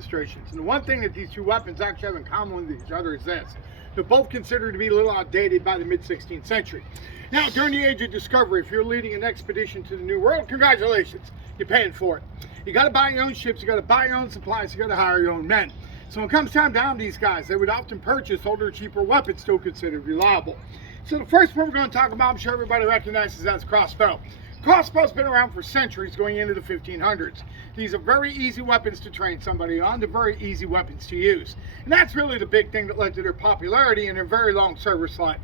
demonstrations. And the one thing that these two weapons actually have in common with each other is this. They're both considered to be a little outdated by the mid-16th century. Now, during the age of discovery, if you're leading an expedition to the New World, congratulations, you're paying for it. You got to buy your own ships, you got to buy your own supplies, you got to hire your own men. So when it comes time to arm these guys, they would often purchase older, cheaper weapons still considered reliable. So the first one we're going to talk about, I'm sure everybody recognizes as crossbow. Crossbow's been around for centuries, going into the 1500s. These are very easy weapons to train somebody on. They're very easy weapons to use. And that's really the big thing that led to their popularity and their very long service life.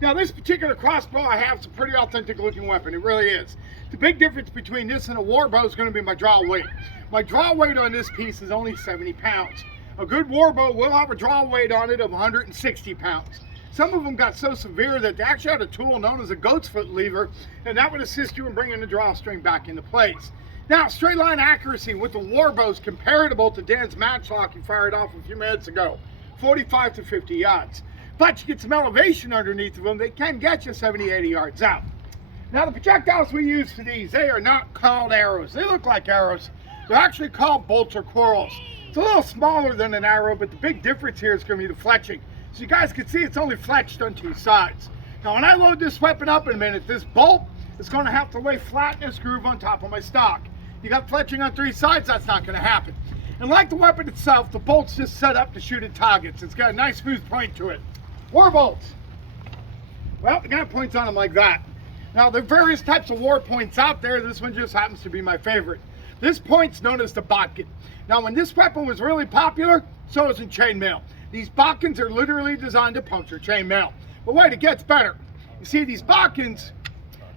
Now, this particular crossbow I have is a pretty authentic looking weapon. It really is. The big difference between this and a war bow is going to be my draw weight. My draw weight on this piece is only 70 pounds. A good war bow will have a draw weight on it of 160 pounds. Some of them got so severe that they actually had a tool known as a goat's foot lever, and that would assist you in bringing the drawstring back into place. Now, straight line accuracy with the war bow is comparable to Dan's matchlock he fired off a few minutes ago, 45 to 50 yards. But you get some elevation underneath of them, they can get you 70, 80 yards out. Now, the projectiles we use for these, they are not called arrows. They look like arrows. They're actually called bolts or quarrels. It's a little smaller than an arrow, but the big difference here is going to be the fletching. So you guys can see it's only fletched on two sides. Now when I load this weapon up in a minute, this bolt is going to have to lay flat in this groove on top of my stock. You got fletching on three sides, that's not going to happen. And like the weapon itself, the bolt's just set up to shoot at targets. It's got a nice smooth point to it. War bolts. Well, the guy points on them like that. Now there are various types of war points out there. This one just happens to be my favorite. This point's known as the bodkin. Now when this weapon was really popular, so is in chainmail. These bodkins are literally designed to puncture chainmail. But wait, it gets better. You see, these bodkins,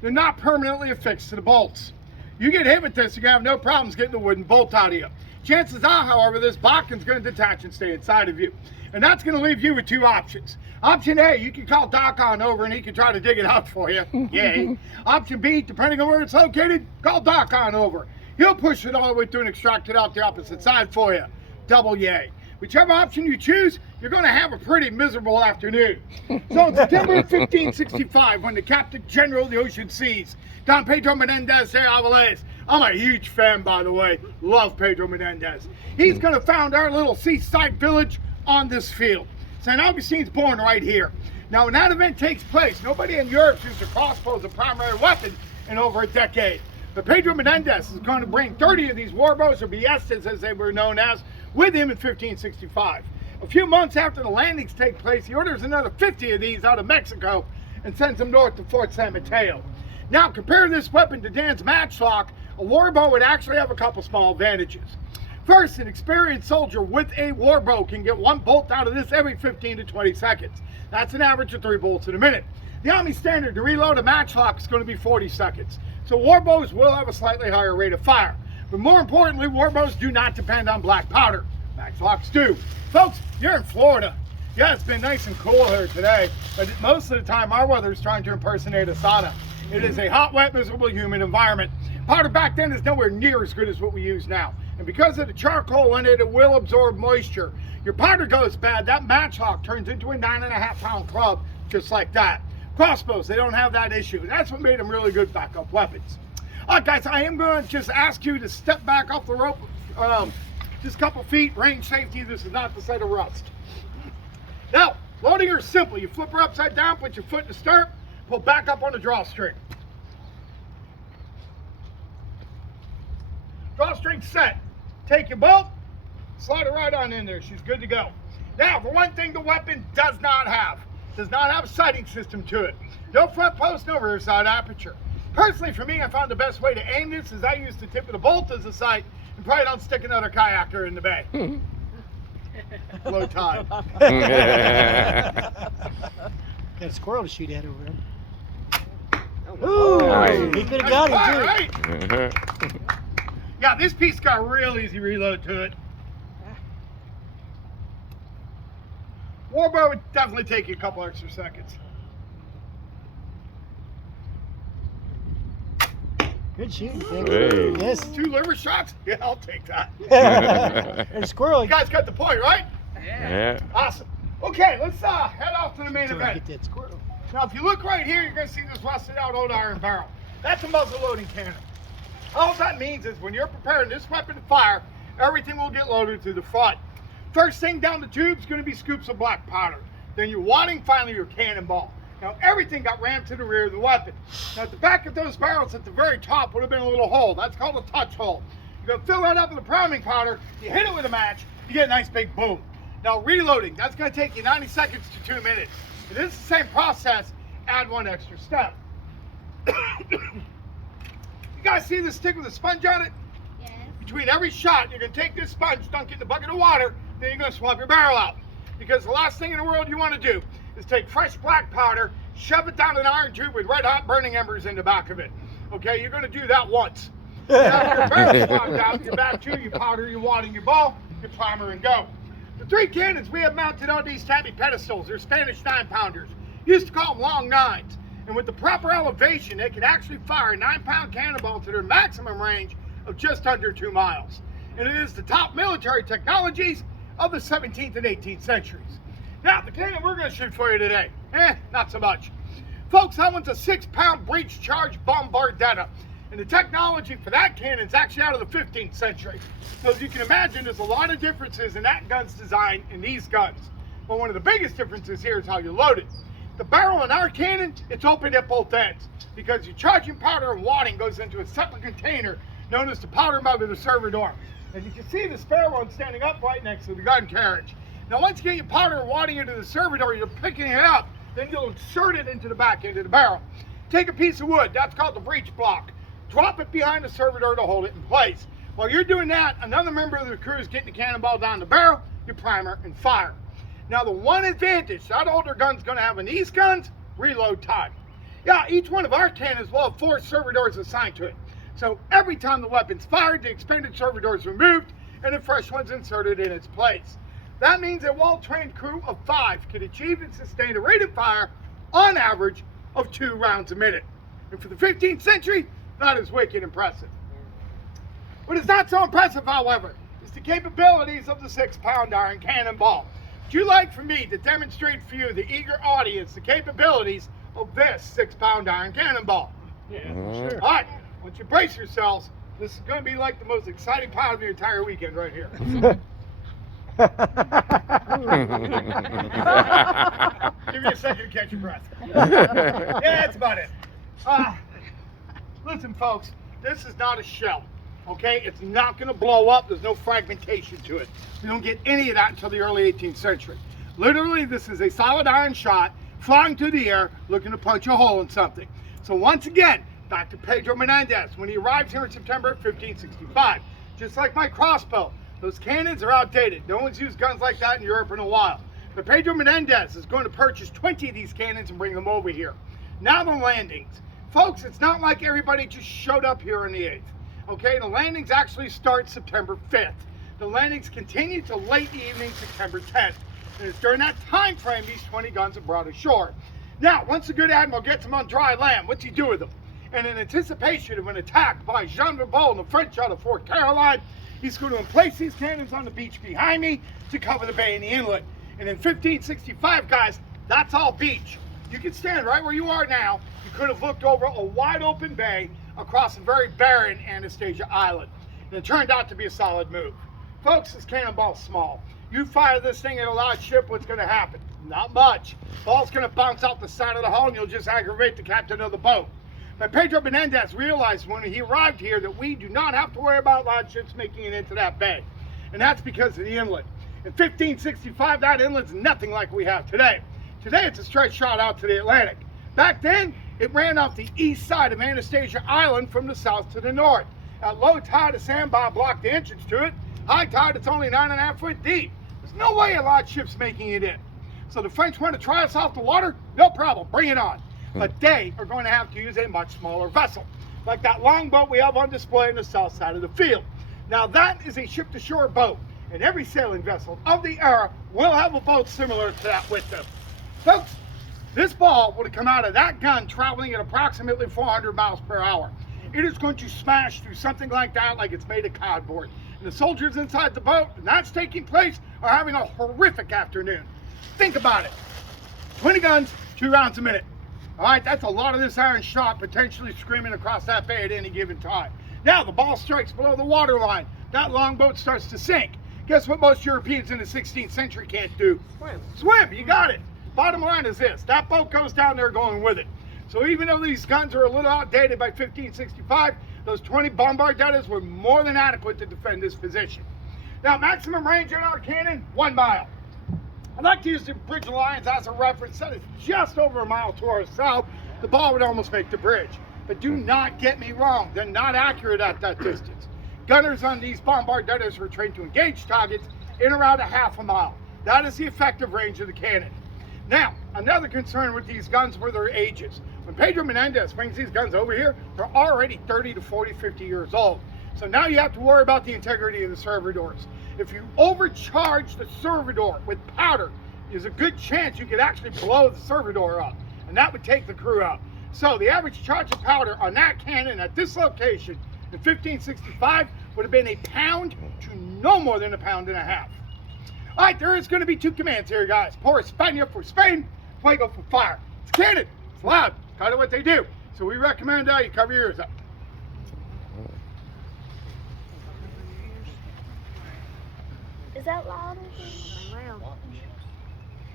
they're not permanently affixed to the bolts. You get hit with this, you're going to have no problems getting the wooden bolt out of you. Chances are, however, this bodkin's going to detach and stay inside of you. And that's going to leave you with two options. Option A, you can call Doc on over and he can try to dig it out for you. Yay. Option B, depending on where it's located, call Doc on over. He'll push it all the way through and extract it out the opposite side for you. Double yay. Whichever option you choose, you're going to have a pretty miserable afternoon. So in September of 1565, when the Captain General of the Ocean Seas, Don Pedro Menendez de Avilés, I'm a huge fan, by the way, love Pedro Menendez. He's going to found our little seaside village on this field. St.Augustin's born right here. Now when that event takes place, nobody in Europe used a crossbow as a primary weapon in over a decade. But Pedro Menendez is going to bring 30 of these warbows, or ballestas as they were known as, with him in 1565. A few months after the landings take place, he orders another 50 of these out of Mexico and sends them north to Fort San Mateo. Now, compare this weapon to Dan's matchlock, a warbow would actually have a couple small advantages. First, an experienced soldier with a warbow can get one bolt out of this every 15 to 20 seconds. That's an average of 3 bolts in a minute. The Army standard to reload a matchlock is going to be 40 seconds. So warbows will have a slightly higher rate of fire. But more importantly, warbows do not depend on black powder. Matchlocks do. Folks, you're in Florida. Yeah, it's been nice and cool here today, but most of the time our weather is trying to impersonate a sauna. It is a hot, wet, miserable, humid environment. Powder back then is nowhere near as good as what we use now. And because of the charcoal in it, it will absorb moisture. Your powder goes bad, that matchlock turns into a 9.5-pound club, just like that. Crossbows, they don't have that issue. That's what made them really good backup weapons. All right, guys, I am going to just ask you to step back off the rope just a couple feet, range safety. This is not the site of rust. Now, loading her is simple. You flip her upside down, put your foot in the stirrup, pull back up on the drawstring. Drawstring set. Take your bolt, slide it right on in there. She's good to go. Now, for one thing the weapon does not have a sighting system to it. No front post, no rear side aperture. Personally, for me, I found the best way to aim this is I use the tip of the bolt as a sight and probably don't stick another kayaker in the bay. Low tide. Got a squirrel to shoot at over him. Ooh, Nice. he could have got it too. Right? Yeah, this piece got a real easy reload to it. Warbow would definitely take you a couple extra seconds. Good shooting, thank Hey. you. Yes. 2 liver shots? Yeah, I'll take that. And a squirrel. You guys got the point, right? Yeah. Awesome. Okay, let's head off to the main Till I event. get that squirrel. Now, if you look right here, you're going to see this rusted out old iron barrel. That's a muzzle loading cannon. All that means is when you're preparing this weapon to fire, Everything will get loaded to the front. First thing down the tube is going to be scoops of black powder. Then your wadding, finally your cannonball. Now everything got rammed to the rear of the weapon. Now at the back of those barrels at the very top would have been a little hole. That's called a touch hole. You're going to fill that up with the priming powder, you hit it with a match, you get a nice big boom. Now reloading, that's going to take you 90 seconds to 2 minutes. It is the same process, add one extra step. You guys see this stick with a sponge on it? Yes. Between every shot, you're going to take this sponge, dunk it in a bucket of water, then you're going to swap your barrel out. Because the last thing in the world you want to do is take fresh black powder, shove it down an iron tube with red hot burning embers in the back of it. Okay, you're going to do that once. Now your barrel swapped out, you're back to your powder, your wadding, your ball, your primer, and go. The 3 cannons we have mounted on these tabby pedestals are Spanish 9-pounders. Used to call them long 9s. And with the proper elevation, they can actually fire a 9-pound cannonball to their maximum range of just under 2 miles. And it is the top military technologies of the 17th and 18th centuries. Now, the cannon we're going to shoot for you today, not so much. Folks, that one's a 6-pound breech charge bombardetta. And the technology for that cannon is actually out of the 15th century. So as you can imagine, there's a lot of differences in that gun's design and these guns. But one of the biggest differences here is how you load it. The barrel in our cannon, it's open at both ends because your charging powder and wadding goes into a separate container known as the powder mug or the server door. As you can see, the spare one standing up right next to the gun carriage. Now once you get your powder and wadding into the server door, you're picking it up, then you'll insert it into the back end of the barrel. Take a piece of wood, that's called the breech block. Drop it behind the server door to hold it in place. While you're doing that, another member of the crew is getting the cannonball down the barrel, your primer, and fire. Now the one advantage that older gun's going to have in these guns, reload time. Yeah, each one of our cannons will have 4 server doors assigned to it. So every time the weapon's fired, the expended server door is removed and a fresh one's inserted in its place. That means a well-trained crew of 5 can achieve and sustain a rate of fire on average of 2 rounds a minute. And for the 15th century, that is wicked impressive. What is not so impressive, however, is the capabilities of the 6-pound iron cannonball. Would you like for me to demonstrate for you, the eager audience, the capabilities of this 6-pound iron cannonball? Yeah, sure. All right, once you brace yourselves, this is going to be like the most exciting part of your entire weekend right here. Give me a second to catch your breath. Yeah, that's about it. Listen, folks, this is not a shell. Okay, it's not going to blow up. There's no fragmentation to it. We don't get any of that until the early 18th century. Literally, this is a solid iron shot flying through the air looking to punch a hole in something. So once again, back to Pedro Menendez when he arrived here in September of 1565. Just like my crossbow, those cannons are outdated. No one's used guns like that in Europe in a while. But Pedro Menendez is going to purchase 20 of these cannons and bring them over here. Now the landings. Folks, it's not like everybody just showed up here on the 8th. Okay, the landings actually start September 5th. The landings continue till late evening, September 10th. And it's during that time frame these 20 guns are brought ashore. Now, once the good admiral gets them on dry land, what's he do with them? And in anticipation of an attack by Jean Ribault and the French out of Fort Caroline, he's going to emplace these cannons on the beach behind me to cover the bay and the inlet. And in 1565, guys, that's all beach. You can stand right where you are now. You could have looked over a wide open bay across a very barren Anastasia Island. And it turned out to be a solid move. Folks, this cannonball's small. You fire this thing at a large ship, what's going to happen? Not much. Ball's going to bounce out the side of the hull and you'll just aggravate the captain of the boat. But Pedro Menendez realized when he arrived here that we do not have to worry about large ships making it into that bay. And that's because of the inlet. In 1565, that inlet's nothing like we have today. Today, it's a straight shot out to the Atlantic. Back then, it ran off the east side of Anastasia Island from the south to the north. At low tide, a sandbar blocked the entrance to it. High tide, it's only 9.5 foot deep. There's no way a large ship's making it in. So the French want to try us off the water? No problem, bring it on. But they are going to have to use a much smaller vessel, like that longboat we have on display on the south side of the field. Now that is a ship-to-shore boat, and every sailing vessel of the era will have a boat similar to that with them. Folks, this ball would have come out of that gun traveling at approximately 400 miles per hour. It is going to smash through something like that like it's made of cardboard. And the soldiers inside the boat, and that's taking place, are having a horrific afternoon. Think about it. 20 guns, 2 rounds a minute. All right, that's a lot of this iron shot potentially screaming across that bay at any given time. Now the ball strikes below the water line. that longboat starts to sink. Guess what most Europeans in the 16th century can't do? Swim. Swim, you got it. Bottom line is this, that boat goes down there going with it. So even though these guns are a little outdated by 1565, those 20 bombardettas were more than adequate to defend this position. Now, maximum range on our cannon, 1 mile. I'd like to use the Bridge Alliance as a reference. That is just over a mile to our south. The ball would almost make the bridge. But do not get me wrong, they're not accurate at that distance. Gunners on these bombardettas are trained to engage targets in around a half a mile. That is the effective range of the cannon. Now, another concern with these guns were their ages. When Pedro Menendez brings these guns over here, they're already 30 to 40, 50 years old. So now you have to worry about the integrity of the servidors. If you overcharge the servidor with powder, there's a good chance you could actually blow the servidor up, and that would take the crew out. So the average charge of powder on that cannon at this location in 1565 would have been 1 pound to no more than 1.5 pounds. All right, there is going to be 2 commands here, guys. Por España for Spain, fuego for fire. It's cannon, it's loud, it's kind of what they do. So we recommend you cover your ears up. Is that loud?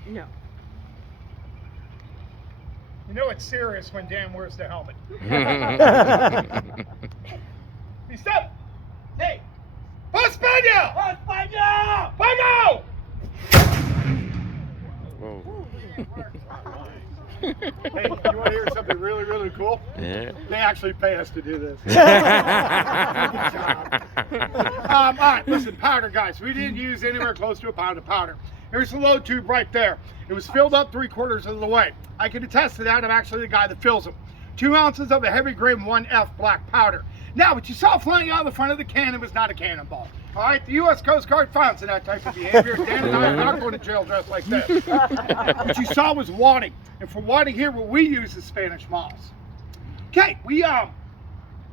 No. You know it's serious when Dan wears the helmet. He step. Hey. Por España! Por España! Fuego! Hey, you want to hear something really, really cool? Yeah. They actually pay us to do this. Good job. All right, listen, powder, guys. We didn't use anywhere close to 1 pound of powder. Here's the load tube right there. It was filled up 3/4 of the way. I can attest to that. I'm actually the guy that fills them. 2 ounces of a heavy grade 1F black powder. Now, what you saw flying out of the front of the cannon was not a cannonball. All right, the U.S. Coast Guard founds in that type of behavior. Dan and I are not going to jail dressed like this. What you saw was wadding. And for wadding here, what we use is Spanish moss. Okay,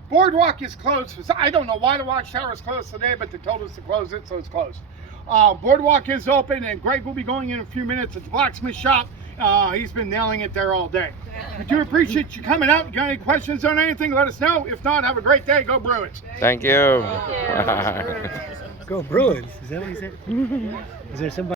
boardwalk is closed. I don't know why the watchtower is closed today, but they told us to close it, so it's closed. Boardwalk is open, and Greg will be going in a few minutes at the blacksmith shop. He's been nailing it there all day. We do appreciate you coming out. If you got any questions on anything, let us know. If not, have a great day. Go Bruins. Thank you. Go Bruins. Is that what he said? Is there somebody?